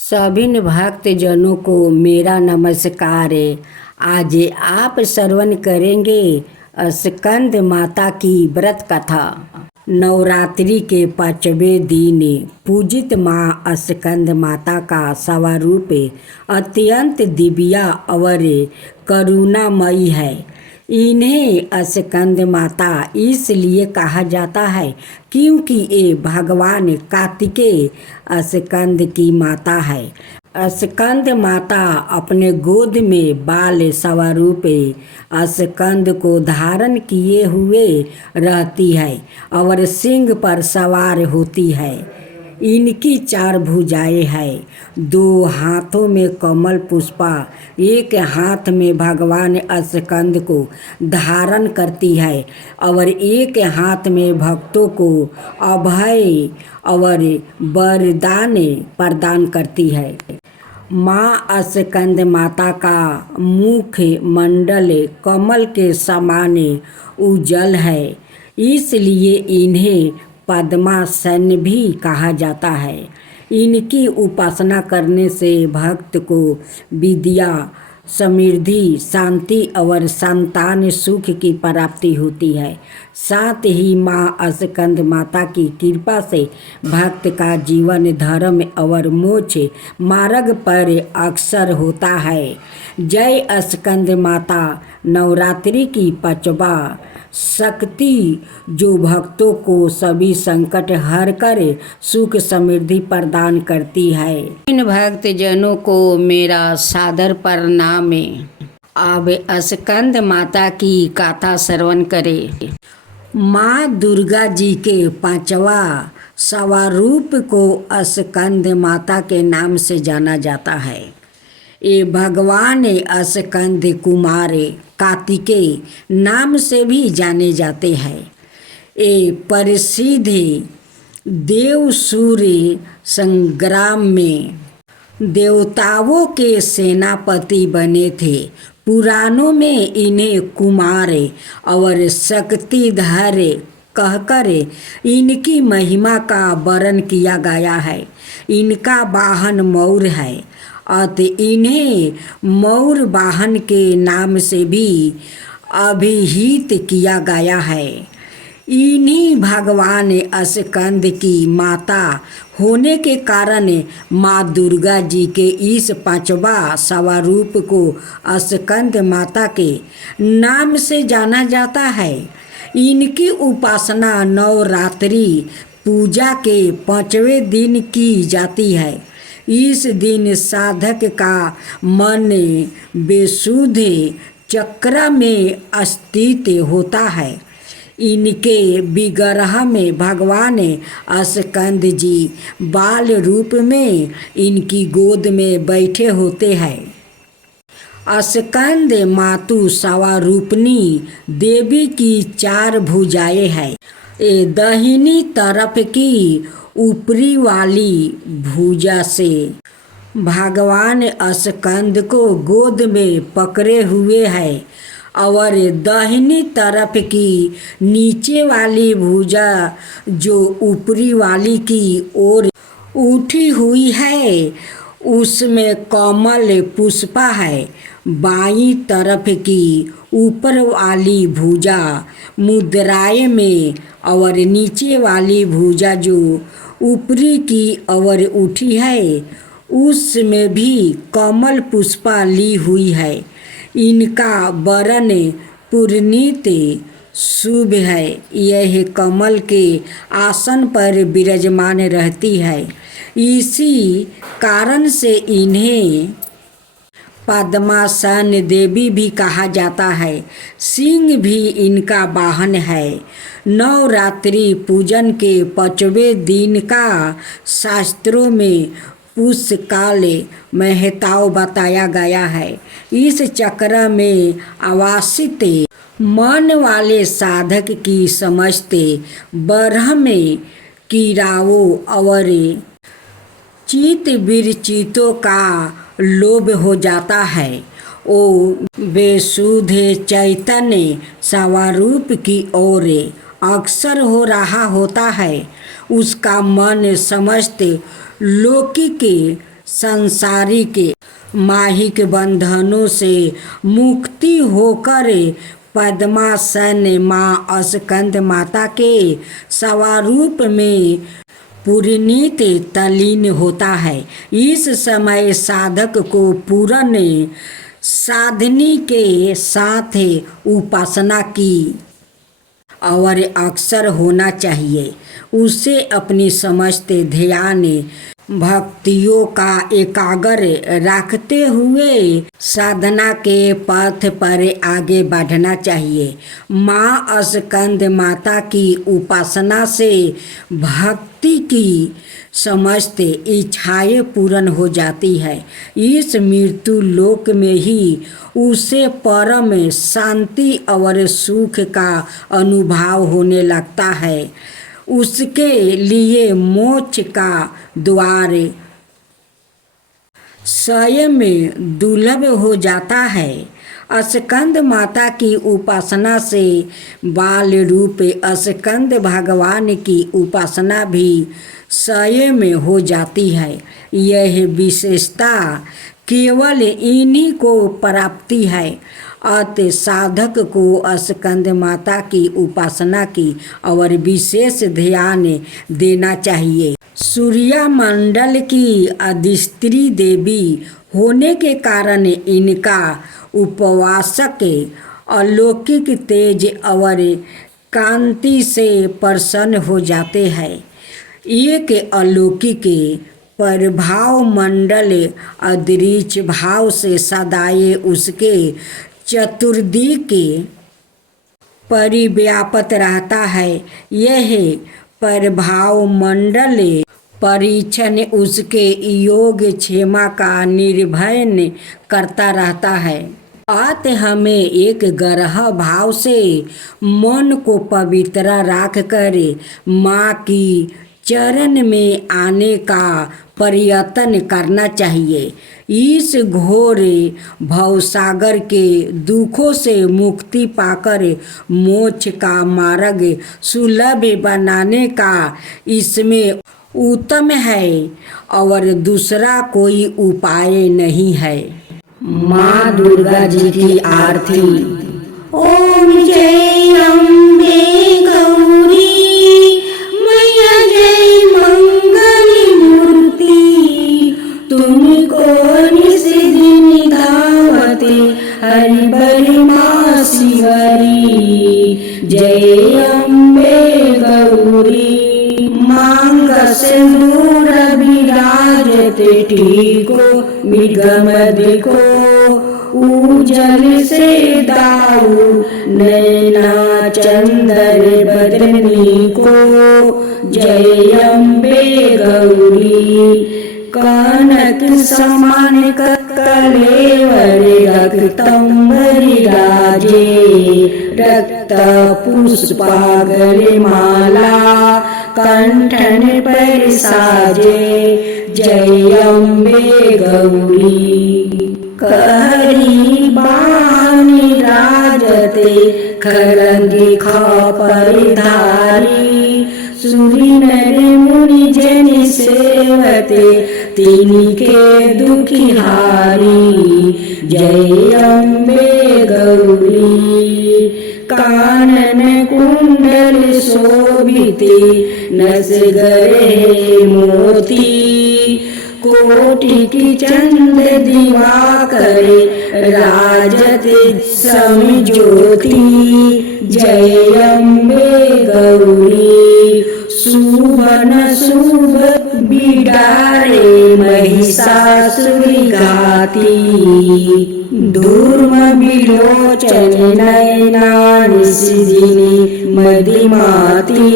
सभी भक्त जनों को मेरा नमस्कार। आज आप श्रवण करेंगे स्कंद माता की व्रत कथा। नवरात्रि के 5वें दिन पूजित माँ स्कंद माता का स्वरूप अत्यंत दिव्य और करुणामयी है। इन्हें स्कंद माता इसलिए कहा जाता है क्योंकि ये भगवान कार्तिकेय स्कंद की माता है। स्कंद माता अपने गोद में बाल स्वरूप स्कंद को धारण किए हुए रहती है और सिंह पर सवार होती है। इनकी 4 भुजाएं हैं, 2 हाथों में कमल पुष्पा, एक हाथ में भगवान स्कंद को धारण करती है और एक हाथ में भक्तों को अभय और वरदान प्रदान करती है। माँ स्कंद माता का मुख मंडल कमल के समान उज्जवल है, इसलिए इन्हें पद्मासन भी कहा जाता है। इनकी उपासना करने से भक्त को विद्या, समृद्धि, शांति और संतान सुख की प्राप्ति होती है। साथ ही माँ स्कंद माता की कृपा से भक्त का जीवन धर्म और मोक्ष मार्ग पर अग्रसर होता है। जय स्कंद माता। नवरात्रि की 5वां शक्ति जो भक्तों को सभी संकट हर कर सुख समृद्धि प्रदान करती है। इन भक्त जनों को मेरा सादर प्रणाम। अब स्कंद माता की गाथा श्रवण करें। माँ दुर्गा जी के 5वां स्वरूप को स्कंद माता के नाम से जाना जाता है। ये भगवान स्कंद कुमार कार्तिकेय नाम से भी जाने जाते हैं। ये प्रसिद्ध देव सूर्य संग्राम में देवताओं के सेनापति बने थे। पुराणों में इन्हें कुमार और शक्तिधर कहकर इनकी महिमा का वर्णन किया गया है। इनका वाहन मयूर है अतः इन्हें मयूर वाहन के नाम से भी अभिहित किया गया है। इन्हीं भगवान स्कंद की माता होने के कारण माँ दुर्गा जी के इस 5वां स्वरूप को स्कंद माता के नाम से जाना जाता है। इनकी उपासना नवरात्रि पूजा के 5वें दिन की जाती है। इस दिन साधक का मन बेसुध चक्र में स्थित होता है। इनके विग्रह में भगवान स्कंद जी बाल रूप में इनकी गोद में बैठे होते हैं। स्कंद मातु स्वरूपनी देवी की 4 भुजाएं हैं। ये दाहिनी तरफ की ऊपरी वाली भुजा से भगवान स्कंद को गोद में पकड़े हुए है और दाहिनी तरफ की नीचे वाली भुजा जो ऊपरी वाली की ओर उठी हुई है उसमें कमल पुष्पा है। बाईं तरफ की ऊपर वाली भुजा मुद्राएं में और नीचे वाली भुजा जो ऊपरी की ओर उठी है उसमें भी कमल पुष्पा ली हुई है। इनका वर्ण पुरनीत शुभ है। यह कमल के आसन पर विराजमान रहती है। इसी कारण से इन्हें पद्मासन देवी भी कहा जाता है। सिंह भी इनका वाहन है। नवरात्रि पूजन के 5वें दिन का शास्त्रों में पुष्यकाल महत्व बताया गया है। इस चक्र में आवासित मन वाले साधक की समस्त ब्रह्म कीड़ाओं और चित विरचितों का लोभ हो जाता है। वो बेसुध चैतन्य स्वरूप की ओर अग्रसर हो रहा होता है। उसका मन समस्त लौकिक संसारिक माहिक बंधनों से मुक्ति होकर पद्मासन माँ स्कंद माता के स्वरूप में पूर्णित तल्लीन होता है। इस समय साधक को पूर्ण साधनी के साथ उपासना की और अक्सर होना चाहिए। उसे अपनी समस्त ध्यान भक्तियों का एकाग्र रखते हुए साधना के पथ पर आगे बढ़ना चाहिए। माँ स्कंद माता की उपासना से भक्ति की समस्त इच्छाएं पूर्ण हो जाती है। इस मृत्यु लोक में ही उसे परम शांति और सुख का अनुभव होने लगता है। उसके लिए मोक्ष का द्वार स्वयं दुर्लभ हो जाता है। स्कंद माता की उपासना से बाल रूप स्कंद भगवान की उपासना भी स्वयं हो जाती है। यह विशेषता केवल इन्हीं को प्राप्ति है। अत साधक को स्कंद माता की उपासना की और विशेष ध्यान देना चाहिए। सूर्य मंडल की अधिष्ठी देवी होने के कारण इनका उपवासक अलौकिक तेज और कांति से प्रसन्न हो जाते हैं। एक अलौकिक प्रभाव मंडल अदृच भाव से सदाए उसके चतुर्दिक परिव्याप्त रहता है। यह प्रभाव मंडल परीक्षण उसके योग क्षेमा का निर्भय करता रहता है। अत हमें एक ग्रह भाव से मन को पवित्र रख कर माँ की चरण में आने का प्रयत्न करना चाहिए। इस घोर भवसागर के दुखों से मुक्ति पाकर मोक्ष का मार्ग सुलभ बनाने का इसमें उत्तम है और दूसरा कोई उपाय नहीं है। माँ दुर्गा जी की आरती। ओम जय अम्बे गौरी मैया जय मंगल मूर्ति तुमको निस दिन धावते हरि बल माँ शिवरी। जय अम्बे गौरी मांग सिंदूर विराजते टीको मृगमद को उजल से दाऊ नैना चंदर बदनी को। जय अम्बे गौरी कनक समान कलेवर रक्तंबरी राजे रक्त पुष्पागल माला कंठन पर साजे। जय अम्बे गौरी कहरी बानी राजते खरंगी खापर धारी सूरी नर मुनि जन सेवते तिनके दुखिहारी। जय अम्बे गौरी कानन कुंडल शोभिते नस गरे मोती कोटि की चंद दिवाकर राजते समज्योति। जय अम्बे गौरी सुबन शुभ बिडारे महिषासुरी घाती धूर्म विलोचन नयना निशिदिनी मदिमाती।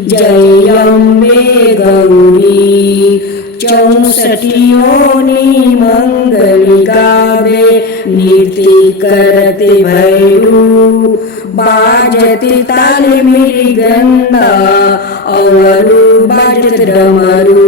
जय अम्बे गौरी 64 योनि मंगल गावे नृत्य करते भैरू बाजते ताल मृदंगा और बजत डमरू।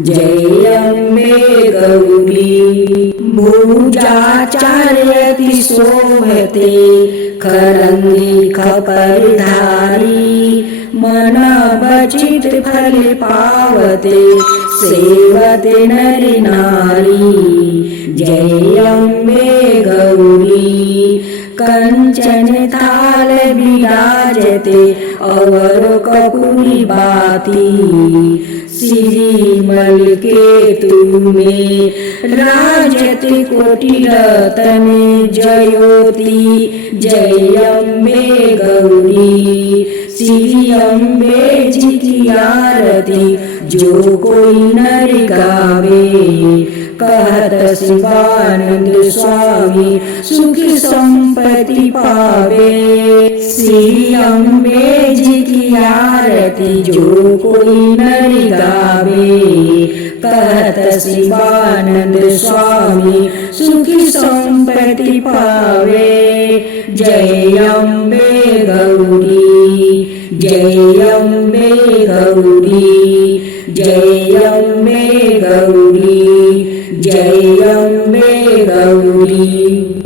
जय अम्बे गौरी भुजाचार्यति शोभते खरंगी खपरधारी मन बचित फल पावते सेवते नर नारी। जय अम्बे गौरी कंचन थाल विराजते अवर कपूरी बाती। श्रीमल के तुम्हें राजते कोटि रतन जयोति। जय अम्बे गौरी श्री अम्बे जी की आरती जो कोई नर गावे। कहत शिवानंद स्वामी सुखी संपत्ति पावे। श्री अम्बे जी की आरती जो कोई नर गावे। कहत शिवानंद स्वामी सुखी संपत्ति पावे। जय अम्बे गौरी जय अम्बे गौरी जय अम्बे गौरी जय अम्बे गौरी।